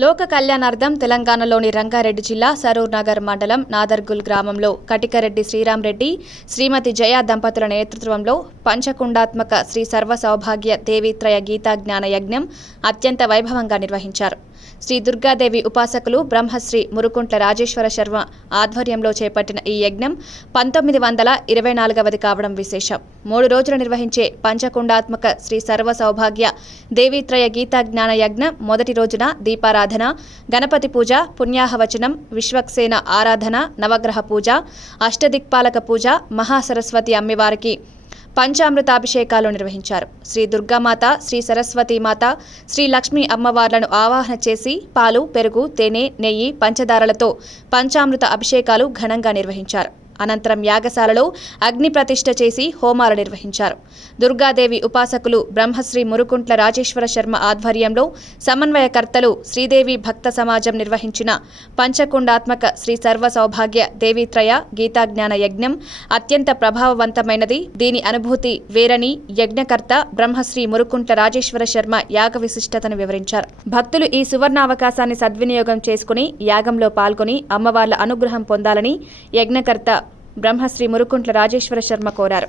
లోక కళ్యాణార్థం తెలంగాణలోని రంగారెడ్డి జిల్లా సరూర్ నగర్ మండలం నాదర్గుల్ గ్రామంలో కటికరెడ్డి శ్రీరామరెడ్డి శ్రీమతి జయ దంపతుల నేతృత్వంలో పంచకుండాత్మక శ్రీ సర్వ సౌభాగ్య దేవిత్రయ గీతా జ్ఞాన యజ్ఞం అత్యంత వైభవంగా నిర్వహించారు. శ్రీ దుర్గాదేవి ఉపాసకులు బ్రహ్మశ్రీ మురుకుంట్ల రాజేశ్వర శర్మ ఆధ్వర్యంలో చేపట్టిన ఈ యజ్ఞం పంతొమ్మిది వందల ఇరవై నాలుగవది కావడం విశేషం. మూడు రోజులు నిర్వహించే పంచకుండాత్మక శ్రీ సర్వ సౌభాగ్య దేవీత్రయ గీతా జ్ఞాన యజ్ఞం మొదటి రోజున దీపారాధన గణపతి పూజ పుణ్యాహవచనం విశ్వక్సేన ఆరాధన నవగ్రహ పూజ అష్టదిక్పాలక పూజ మహాసరస్వతి అమ్మివారికి పంచామృతాభిషేకాలు నిర్వహించారు. శ్రీ దుర్గామాత శ్రీ సరస్వతీమాత శ్రీ లక్ష్మీ అమ్మవార్లను ఆవాహన చేసి పాలు పెరుగు తేనె నెయ్యి పంచదారలతో పంచామృత అభిషేకాలు ఘనంగా నిర్వహించారు. అనంతరం యాగశాలలో అగ్ని ప్రతిష్ఠ చేసి హోమాలు నిర్వహించారు. దుర్గాదేవి ఉపాసకులు బ్రహ్మశ్రీ మురుకుంట్ల రాజేశ్వర శర్మ ఆధ్వర్యంలో సమన్వయకర్తలు శ్రీదేవి భక్త సమాజం నిర్వహించిన పంచకుండాత్మక శ్రీ సర్వ సౌభాగ్య దేవీత్రయ గీతాజ్ఞాన యజ్ఞం అత్యంత ప్రభావవంతమైనది. దీని అనుభూతి వేరని యజ్ఞకర్త బ్రహ్మశ్రీ మురుకుంట్ల రాజేశ్వర శర్మ యాగ విశిష్టతను వివరించారు. భక్తులు ఈ సువర్ణావకాశాన్ని సద్వినియోగం చేసుకుని యాగంలో పాల్గొని అమ్మవార్ల అనుగ్రహం పొందాలని యజ్ఞకర్త బ్రహ్మశ్రీ మురుకుంట్ల రాజేశ్వర శర్మ కోరారు.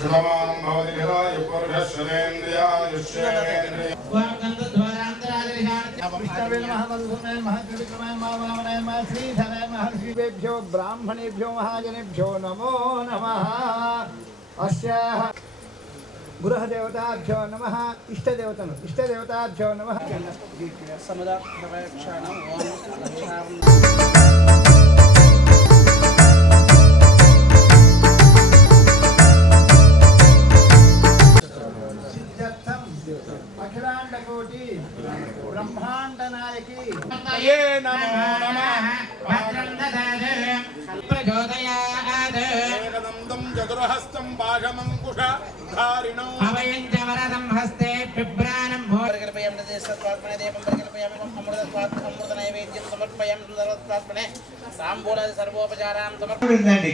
శ్రమాం భవతి హిరాయ పురుషశ్వరేంద్రియాయుష్యేంద్రియ శ్రీధరేభ్యో అస్యాహ గృహదేవతాభ్యో నమ ఇష్టదేవతను ఇష్టదేవతాభ్యో నమ సిద్ధ్యర్థం బ్రహ్మాండ నాయకి ఏకదంతం చతురహస్తం ధారిణో. హస్తే బిభ్రాణం భో పరికల్పయామి తదేశత్వాత్మనే దేవం పరికల్పయామి అమృతత్వాత్ అమృత నైవేద్యం సమర్పయామి సుందరత్వాత్మనే. తాంబూలాది సర్వోపచారాం సమర్పయామి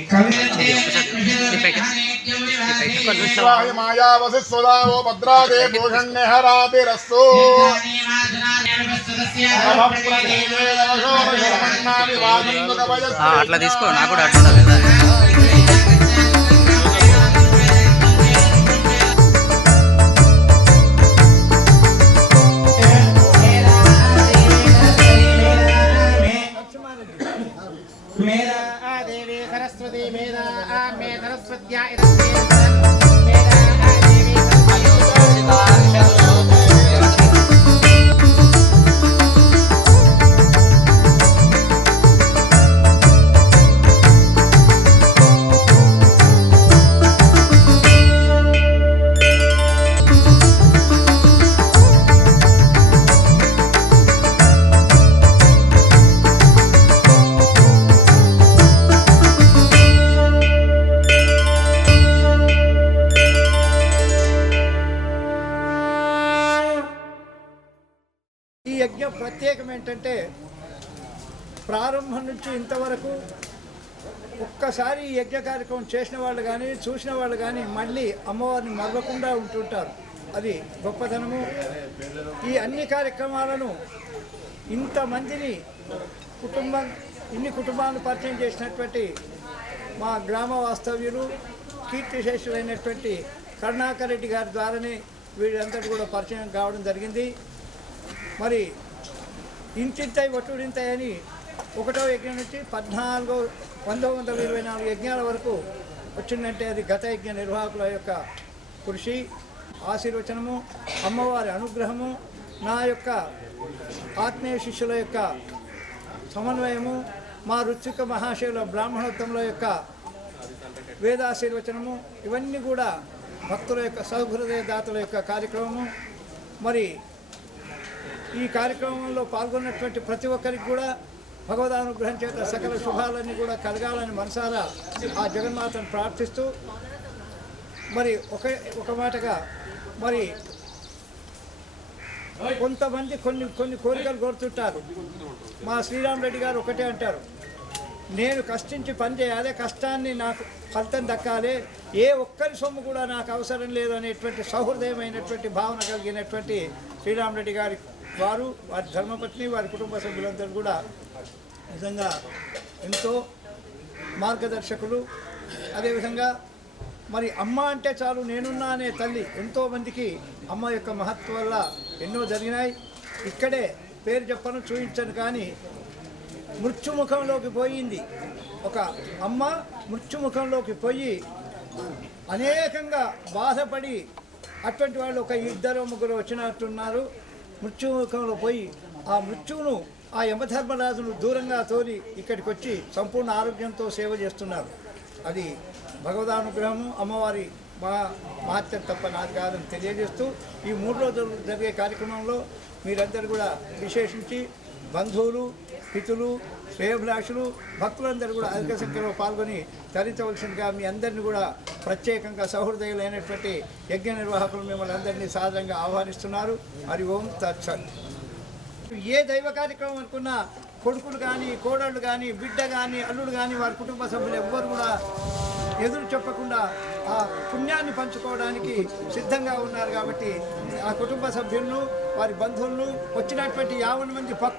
శివాయ మాయావసి స్వదావో భద్రాదే భూషణ్యహరాతిరస్సు అట్లా తీసుకో నాకు కూడా అట్లా Yeah, విషయం ఏంటంటే ప్రారంభం నుంచి ఇంతవరకు ఒక్కసారి ఈ యజ్ఞ కార్యక్రమం చేసిన వాళ్ళు కానీ చూసిన వాళ్ళు కానీ మళ్ళీ అమ్మవారిని మరవకుండా ఉంటుంటారు. అది గొప్పతనము. ఈ అన్ని కార్యక్రమాలను ఇంతమందిని కుటుంబం ఇన్ని కుటుంబాలను పరిచయం చేసినటువంటి మా గ్రామ వాస్తవ్యులు కీర్తిశేషులైనటువంటి కరుణాకర్ రెడ్డి గారి ద్వారానే వీళ్ళందరూ కూడా పరిచయం కావడం జరిగింది. మరి ఇంతింతై ఒట్టుడింతై అని ఒకటో యజ్ఞం నుంచి పద్నాలుగో వంద వందల ఇరవై నాలుగు యజ్ఞాల వరకు వచ్చిందంటే అది గత యజ్ఞ నిర్వాహకుల యొక్క కృషి ఆశీర్వచనము అమ్మవారి అనుగ్రహము నా యొక్క ఆత్మీయ శిష్యుల యొక్క సమన్వయము మా రుచిక మహాశయుల బ్రాహ్మణోత్తముల యొక్క వేదాశీర్వచనము ఇవన్నీ కూడా భక్తుల యొక్క సౌహృదయ దాతల యొక్క కార్యక్రమము. మరి ఈ కార్యక్రమంలో పాల్గొన్నటువంటి ప్రతి ఒక్కరికి కూడా భగవదానుగ్రహం చేత సకల శుభాలన్నీ కూడా కలగాలని మనసారా ఆ జగన్మాతను ప్రార్థిస్తూ మరి ఒక ఒక మాటగా మరి కొంతమంది కొన్ని కొన్ని కోరికలు కోరుతుంటారు. మా శ్రీరామ్ రెడ్డి గారు ఒకటే అంటారు నేను కష్టించి పని చేయాలి కష్టాన్ని నాకు ఫలితం దక్కాలి ఏ ఒక్కరి సొమ్ము కూడా నాకు అవసరం లేదు అనేటువంటి సౌహృదయమైనటువంటి భావన కలిగినటువంటి శ్రీరామరెడ్డి గారి వారు వారి ధర్మపత్ని వారి కుటుంబ సభ్యులందరూ కూడా నిజంగా ఎంతో మార్గదర్శకులు. అదేవిధంగా మరి అమ్మ అంటే చాలు నేనున్నా అనే తల్లి ఎంతోమందికి అమ్మ యొక్క మహత్వం వల్ల ఎన్నో జరిగినాయి. ఇక్కడే పేరు చెప్పను చూపించను కానీ మృత్యుముఖంలోకి పోయింది. ఒక అమ్మ మృత్యుముఖంలోకి పోయి అనేకంగా బాధపడి అటువంటి వాళ్ళు ఒక ఇద్దరు ముగ్గురు వచ్చినట్టున్నారు. మృత్యుముఖంలో పోయి ఆ మృత్యువును ఆ యమధర్మరాజును దూరంగా తోలి ఇక్కడికి వచ్చి సంపూర్ణ ఆరోగ్యంతో సేవ చేస్తున్నారు. అది భగవదానుగ్రహము అమ్మవారి మా మహత్యం తప్ప నాది కాదని తెలియజేస్తూ ఈ మూడు రోజులు జరిగే కార్యక్రమంలో మీరందరూ కూడా విశేషించి బంధువులు హితులు శ్రేయభిలాషులు భక్తులందరూ కూడా అధిక సంఖ్యలో పాల్గొని తరించవలసిందిగా మీ అందరిని కూడా ప్రత్యేకంగా సహృదయులైనటువంటి యజ్ఞ నిర్వాహకులు మిమ్మల్ని అందరినీ సాధారణంగా ఆహ్వానిస్తున్నారు. హరి ఓం తత్సత్ ఏ దైవ కార్యక్రమం అనుకున్నా కొడుకులు కానీ కోడళ్ళు కానీ బిడ్డ కానీ అల్లుడు కానీ వారి కుటుంబ సభ్యులు ఎవ్వరు కూడా ఎదురు చెప్పకుండా ఆ పుణ్యాన్ని పంచుకోవడానికి సిద్ధంగా ఉన్నారు కాబట్టి ఆ కుటుంబ సభ్యులను వారి బంధువులను వచ్చినటువంటి యావన్ మంది